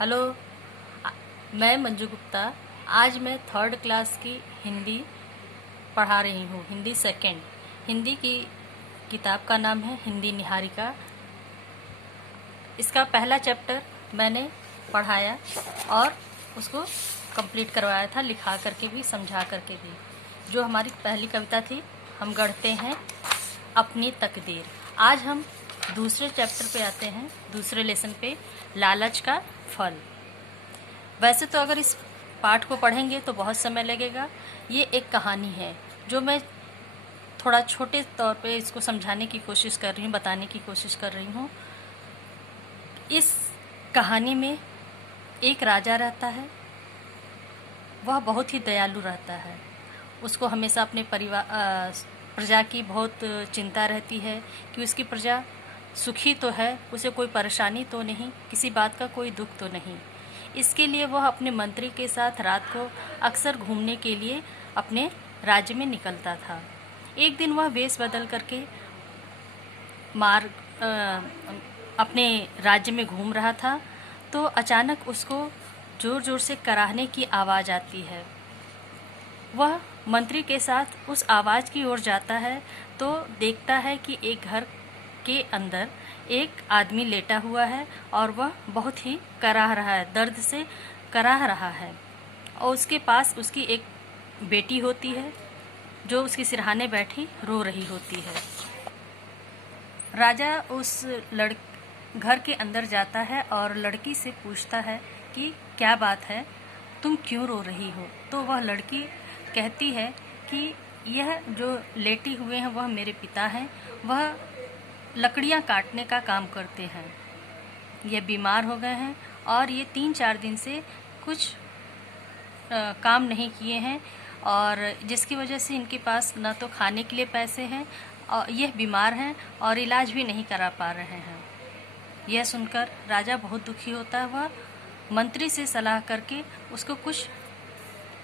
Hello. आ- मैं मंजू गुप्ता। आज मैं थर्ड क्लास की हिंदी पढ़ा रही हूँ। हिंदी सेकंड। हिंदी की किताब का नाम है हिंदी निहारिका। इसका पहला चैप्टर मैंने पढ़ाया और उसको कंप्लीट करवाया था, लिखा करके भी, समझा करके भी। जो हमारी पहली कविता थी, हम गढ़ते हैं अपनी तकदीर। आज हम दूसरे चैप्टर पे आते हैं, दूसरे लेसन पे, लालच का फल। वैसे तो अगर इस पाठ को पढ़ेंगे तो बहुत समय लगेगा। ये एक कहानी है जो मैं थोड़ा छोटे तौर पे इसको समझाने की कोशिश कर रही हूँ, बताने की कोशिश कर रही हूँ। इस कहानी में एक राजा रहता है। वह बहुत ही दयालु रहता है। उसको हमेशा अपने प्रजा की बहुत चिंता रहती है कि उसकी प्रजा सुखी तो है, उसे कोई परेशानी तो नहीं, किसी बात का कोई दुख तो नहीं। इसके लिए वह अपने मंत्री के साथ रात को अक्सर घूमने के लिए अपने राज्य में निकलता था। एक दिन वह वेश बदल करके मार्ग अपने राज्य में घूम रहा था, तो अचानक उसको ज़ोर ज़ोर से कराहने की आवाज़ आती है। वह मंत्री के साथ उस आवाज़ की ओर जाता है तो देखता है कि एक घर के अंदर एक आदमी लेटा हुआ है और वह बहुत ही कराह रहा है, दर्द से कराह रहा है। और उसके पास उसकी एक बेटी होती है जो उसके सिरहाने बैठी रो रही होती है। राजा उस घर के अंदर जाता है और लड़की से पूछता है कि क्या बात है, तुम क्यों रो रही हो। तो वह लड़की कहती है कि यह जो लेटी हुए हैं वह मेरे पिता हैं। वह लकड़ियां काटने का काम करते हैं। यह बीमार हो गए हैं और ये 3-4 दिन से कुछ काम नहीं किए हैं, और जिसकी वजह से इनके पास ना तो खाने के लिए पैसे हैं, और यह बीमार हैं और इलाज भी नहीं करा पा रहे हैं। यह सुनकर राजा बहुत दुखी होता है। वह मंत्री से सलाह करके उसको कुछ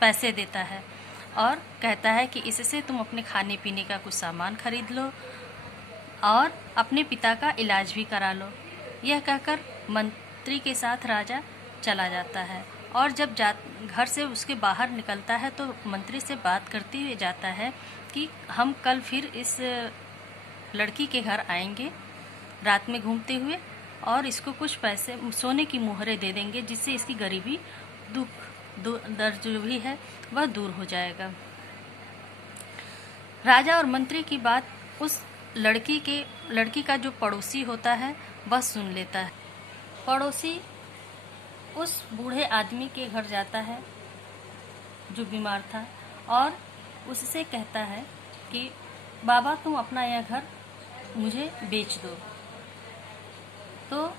पैसे देता है और कहता है कि इससे तुम अपने खाने पीने का कुछ सामान खरीद लो और अपने पिता का इलाज भी करा लो। यह कहकर मंत्री के साथ राजा चला जाता है और जब घर से उसके बाहर निकलता है तो मंत्री से बात करते हुए जाता है कि हम कल फिर इस लड़की के घर आएंगे रात में घूमते हुए, और इसको कुछ पैसे सोने की मुहरें दे देंगे जिससे इसकी गरीबी दर्द जो भी है वह दूर हो जाएगा। राजा और मंत्री की बात उस लड़की का जो पड़ोसी होता है वह सुन लेता है। पड़ोसी उस बूढ़े आदमी के घर जाता है जो बीमार था और उससे कहता है कि बाबा तुम अपना यह घर मुझे बेच दो। तो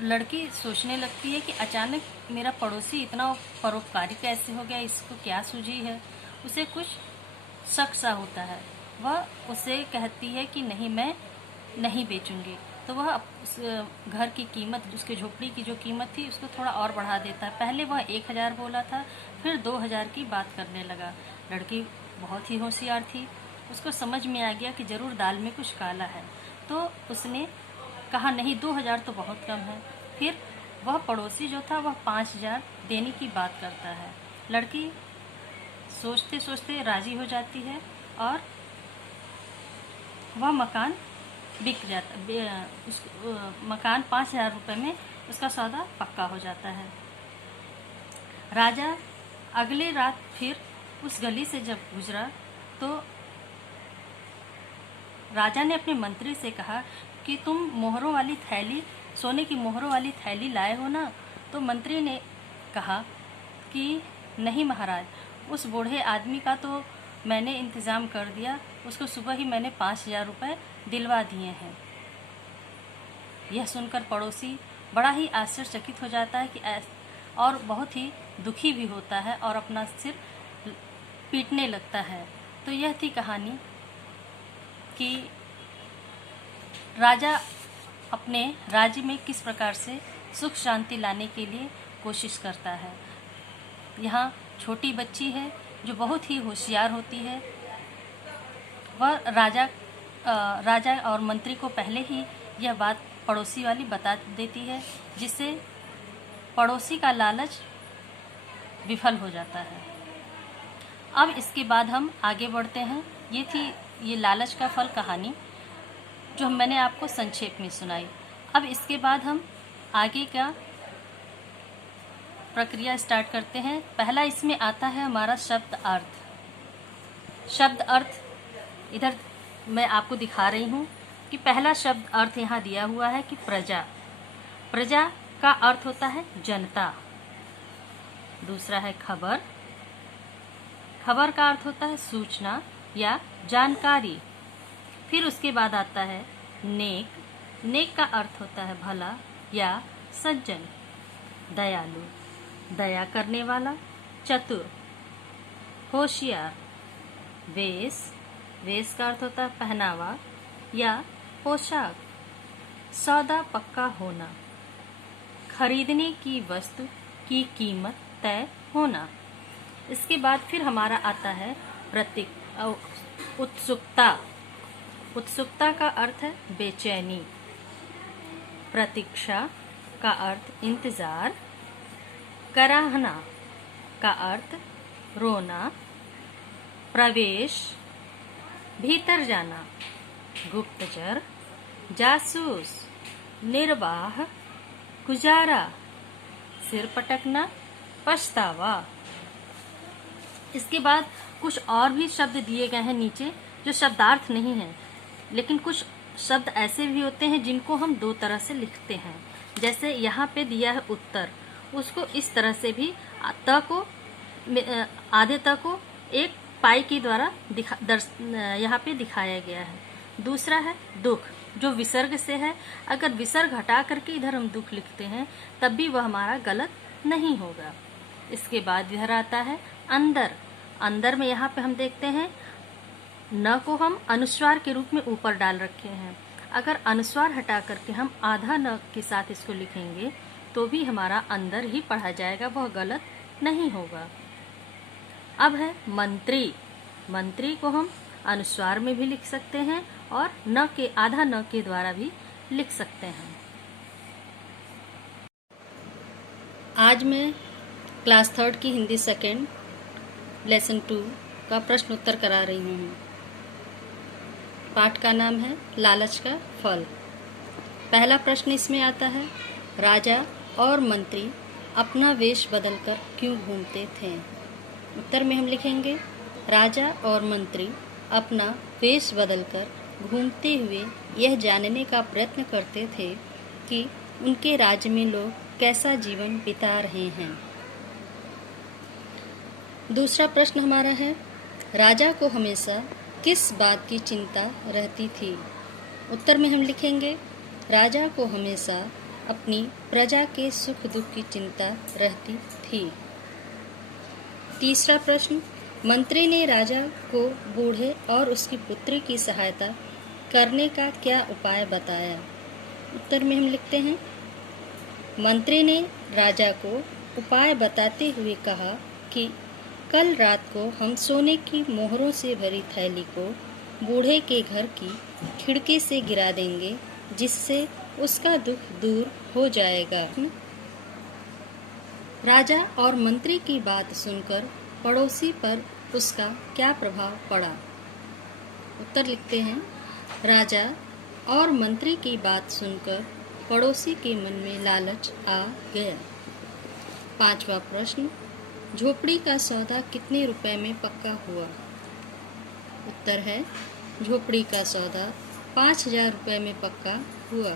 लड़की सोचने लगती है कि अचानक मेरा पड़ोसी इतना परोपकारी कैसे हो गया, इसको क्या सूझी है। उसे कुछ शक सा होता है। वह उसे कहती है कि नहीं, मैं नहीं बेचूंगी। तो वह उस घर की कीमत, उसके झोपड़ी की जो कीमत थी उसको थोड़ा और बढ़ा देता है। पहले वह 1,000 बोला था, फिर 2,000 की बात करने लगा। लड़की बहुत ही होशियार थी, उसको समझ में आ गया कि ज़रूर दाल में कुछ काला है। तो उसने कहा नहीं, 2,000 तो बहुत कम है। फिर वह पड़ोसी जो था वह 5,000 देने की बात करता है। लड़की सोचते सोचते राजी हो जाती है और वह मकान बिक जाता, उस मकान 5,000 रुपये में उसका सौदा पक्का हो जाता है। राजा अगले रात फिर उस गली से जब गुजरा तो राजा ने अपने मंत्री से कहा कि तुम मोहरों वाली थैली, सोने की मोहरों वाली थैली लाए हो ना। तो मंत्री ने कहा कि नहीं महाराज, उस बूढ़े आदमी का तो मैंने इंतज़ाम कर दिया, उसको सुबह ही मैंने 5,000 रुपये दिलवा दिए हैं। यह सुनकर पड़ोसी बड़ा ही आश्चर्यचकित हो जाता है कि और बहुत ही दुखी भी होता है और अपना सिर पीटने लगता है। तो यह थी कहानी कि राजा अपने राज्य में किस प्रकार से सुख शांति लाने के लिए कोशिश करता है। यहाँ छोटी बच्ची है जो बहुत ही होशियार होती है। वह राजा और मंत्री को पहले ही यह बात पड़ोसी वाली बता देती है, जिससे पड़ोसी का लालच विफल हो जाता है। अब इसके बाद हम आगे बढ़ते हैं। ये थी ये लालच का फल कहानी जो मैंने आपको संक्षेप में सुनाई। अब इसके बाद हम आगे का प्रक्रिया स्टार्ट करते हैं। पहला इसमें आता है हमारा शब्द अर्थ। शब्द अर्थ इधर मैं आपको दिखा रही हूँ कि पहला शब्द अर्थ यहाँ दिया हुआ है कि प्रजा। प्रजा का अर्थ होता है जनता। दूसरा है खबर। खबर का अर्थ होता है सूचना या जानकारी। फिर उसके बाद आता है नेक। नेक का अर्थ होता है भला या सज्जन। दयालु, दया करने वाला। चतुर, होशियार। वेश, वेश का अर्थ होता है पहनावा या पोशाक। सौदा पक्का होना। खरीदने की वस्तु की कीमत तय होना। इसके बाद फिर हमारा आता है उत्सुकता। उत्सुकता का अर्थ है बेचैनी। प्रतीक्षा का अर्थ इंतजार। कराहना का अर्थ रोना। प्रवेश, भीतर जाना। गुप्तचर, जासूस। निर्वाह, गुजारा। सिर पटकना, पछतावा। इसके बाद कुछ और भी शब्द दिए गए हैं नीचे जो शब्दार्थ नहीं है, लेकिन कुछ शब्द ऐसे भी होते हैं जिनको हम दो तरह से लिखते हैं। जैसे यहाँ पे दिया है उत्तर, उसको इस तरह से भी आधे त को एक पाई के द्वारा यहाँ पे दिखाया गया है। दूसरा है दुख, जो विसर्ग से है। अगर विसर्ग हटा करके इधर हम दुख लिखते हैं तब भी वह हमारा गलत नहीं होगा। इसके बाद इधर आता है अंदर। अंदर में यहाँ पे हम देखते हैं न को हम अनुस्वार के रूप में ऊपर डाल रखे हैं। अगर अनुस्वार हटा करके हम आधा न के साथ इसको लिखेंगे तो भी हमारा अंदर ही पढ़ा जाएगा, वह गलत नहीं होगा। अब है मंत्री। मंत्री को हम अनुस्वार में भी लिख सकते हैं और न के आधा न के द्वारा भी लिख सकते हैं। आज मैं क्लास 3 की हिंदी सेकेंड लेसन 2 का प्रश्न उत्तर करा रही हूँ। पाठ का नाम है लालच का फल। पहला प्रश्न इसमें आता है, राजा और मंत्री अपना वेश बदलकर क्यों घूमते थे? उत्तर में हम लिखेंगे, राजा और मंत्री अपना वेश बदलकर घूमते हुए यह जानने का प्रयत्न करते थे कि उनके राज्य में लोग कैसा जीवन बिता रहे हैं। दूसरा प्रश्न हमारा है, राजा को हमेशा किस बात की चिंता रहती थी? उत्तर में हम लिखेंगे, राजा को हमेशा अपनी प्रजा के सुख दुख की चिंता रहती थी। तीसरा प्रश्न, मंत्री ने राजा को बूढ़े और उसकी पुत्री की सहायता करने का क्या उपाय बताया? उत्तर में हम लिखते हैं, मंत्री ने राजा को उपाय बताते हुए कहा कि कल रात को हम सोने की मोहरों से भरी थैली को बूढ़े के घर की खिड़की से गिरा देंगे, जिससे उसका दुख दूर हो जाएगा। राजा और मंत्री की बात सुनकर पड़ोसी पर उसका क्या प्रभाव पड़ा? उत्तर लिखते हैं, राजा और मंत्री की बात सुनकर पड़ोसी के मन में लालच आ गया। पांचवा प्रश्न, झोपड़ी का सौदा कितने रुपए में पक्का हुआ? उत्तर है, झोपड़ी का सौदा 5000 रुपये में पक्का हुआ।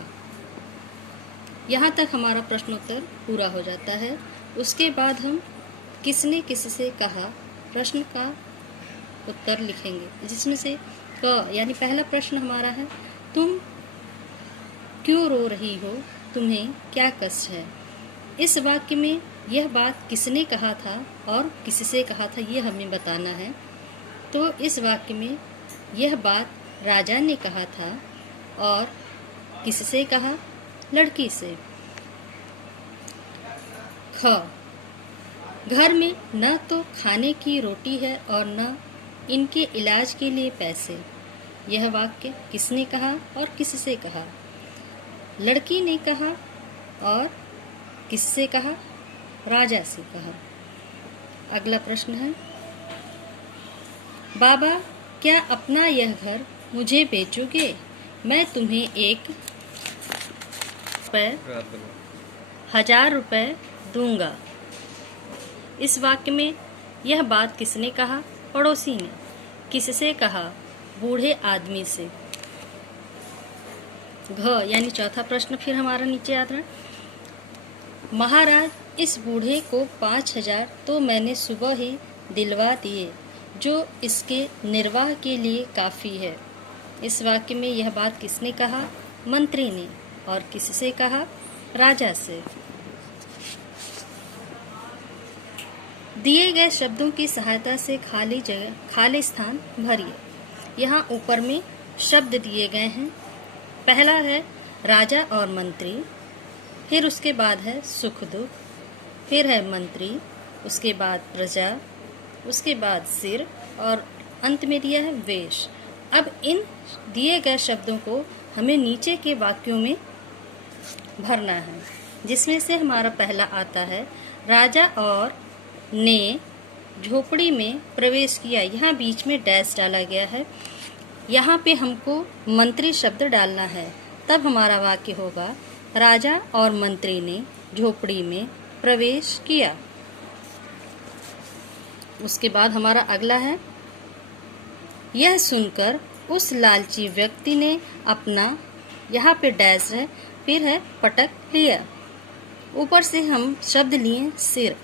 यहाँ तक हमारा प्रश्नोत्तर पूरा हो जाता है। उसके बाद हम किसने किससे कहा प्रश्न का उत्तर लिखेंगे, जिसमें से क यानी पहला प्रश्न हमारा है, तुम क्यों रो रही हो, तुम्हें क्या कष्ट है? इस वाक्य में यह बात किसने कहा था और किससे कहा था ये हमें बताना है। तो इस वाक्य में यह बात राजा ने कहा था और किससे कहा? लड़की से। ख, घर में न तो खाने की रोटी है और न इनके इलाज के लिए पैसे। यह वाक्य किसने कहा और किससे कहा? लड़की ने कहा और किससे कहा? राजा से कहा। अगला प्रश्न है, बाबा क्या अपना यह घर मुझे बेचोगे? मैं तुम्हें 1,000 रुपए दूंगा। इस वाक्य में यह बात किसने कहा? पड़ोसी ने। किससे कहा? बूढ़े आदमी से। घ यानी चौथा प्रश्न फिर हमारा नीचे आता है, महाराज इस बूढ़े को 5,000 तो मैंने सुबह ही दिलवा दिए, जो इसके निर्वाह के लिए काफ़ी है। इस वाक्य में यह बात किसने कहा? मंत्री ने। और किससे कहा? राजा से। दिए गए शब्दों की सहायता से खाली स्थान भरिए। यहाँ ऊपर में शब्द दिए गए हैं। पहला है राजा और मंत्री, फिर उसके बाद है सुख दुख, फिर है मंत्री, उसके बाद प्रजा, उसके बाद सिर और अंत में दिया है वेश। अब इन दिए गए शब्दों को हमें नीचे के वाक्यों में भरना है, जिसमें से हमारा पहला आता है, राजा और ने झोपड़ी में प्रवेश किया। यहाँ बीच में डैश डाला गया है। यहाँ पे हमको मंत्री शब्द डालना है, तब हमारा वाक्य होगा, राजा और मंत्री ने झोपड़ी में प्रवेश किया। उसके बाद हमारा अगला है, यह सुनकर उस लालची व्यक्ति ने अपना, यहाँ पे डैश है, फिर है पटक लिया। ऊपर से हम शब्द लिए सिर,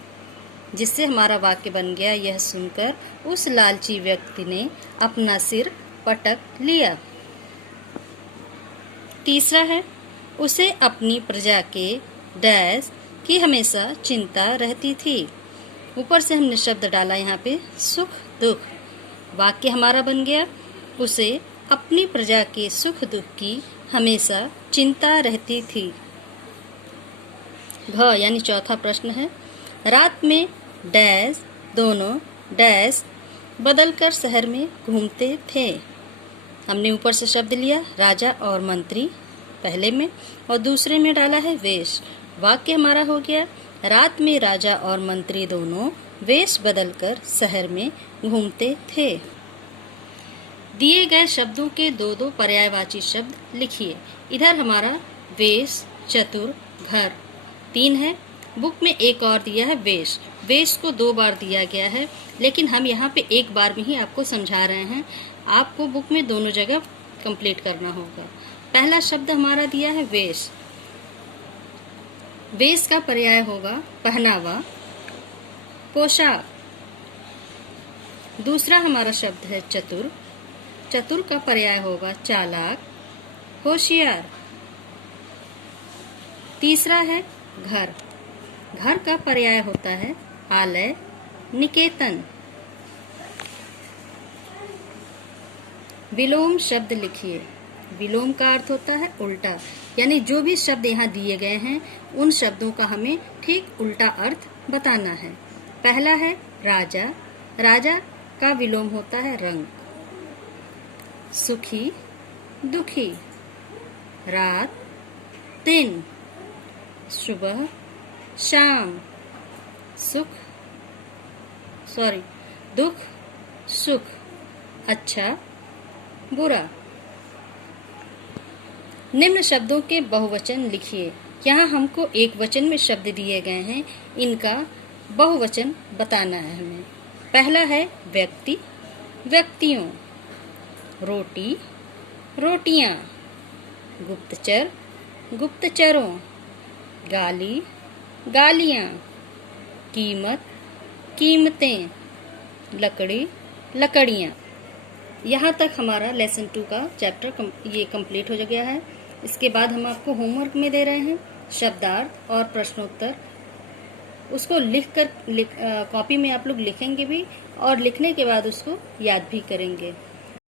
जिससे हमारा वाक्य बन गया, यह सुनकर उस लालची व्यक्ति ने अपना सिर पटक लिया। तीसरा है, उसे अपनी प्रजा के डैश की हमेशा चिंता रहती थी। ऊपर से हमने शब्द डाला यहाँ पे सुख दुख। वाक्य हमारा बन गया, उसे अपनी प्रजा के सुख दुख की हमेशा चिंता रहती थी। घ यानी चौथा प्रश्न है, रात में डैश दोनों डैश बदलकर शहर में घूमते थे। हमने ऊपर से शब्द लिया राजा और मंत्री पहले में, और दूसरे में डाला है वेश। वाक्य हमारा हो गया, रात में राजा और मंत्री दोनों वेश बदलकर शहर में घूमते थे। दिए गए शब्दों के दो दो पर्यायवाची शब्द लिखिए। इधर हमारा वेश, चतुर, घर 3 है। बुक में एक और दिया है वेश। वेश को 2 बार दिया गया है, लेकिन हम यहाँ पे एक बार में ही आपको समझा रहे हैं। आपको बुक में दोनों जगह कंप्लीट करना होगा। पहला शब्द हमारा दिया है वेश। वेश का पर्याय होगा पहनावा, पोशाक। दूसरा हमारा शब्द है चतुर। चतुर का पर्याय होगा चालाक, होशियार। तीसरा है घर। घर का पर्याय होता है आलय, निकेतन। विलोम शब्द लिखिए। विलोम का अर्थ होता है उल्टा, यानी जो भी शब्द यहाँ दिए गए हैं उन शब्दों का हमें ठीक उल्टा अर्थ बताना है। पहला है राजा। राजा का विलोम होता है रंग। सुखी, दुखी। रात, दिन। सुबह, शाम। दुख, सुख। अच्छा, बुरा। निम्न शब्दों के बहुवचन लिखिए। यहाँ हमको एक वचन में शब्द दिए गए हैं, इनका बहुवचन बताना है हमें। पहला है व्यक्ति, व्यक्तियों। रोटी, रोटियां। गुप्तचर, गुप्तचरों। गाली, गालियां। कीमत, कीमतें। लकड़ी, लकड़ियां। यहाँ तक हमारा लेसन 2 का चैप्टर ये कंप्लीट हो गया है। इसके बाद हम आपको होमवर्क में दे रहे हैं शब्दार्थ और प्रश्नोत्तर। उसको लिखकर कॉपी में आप लोग लिखेंगे भी, और लिखने के बाद उसको याद भी करेंगे।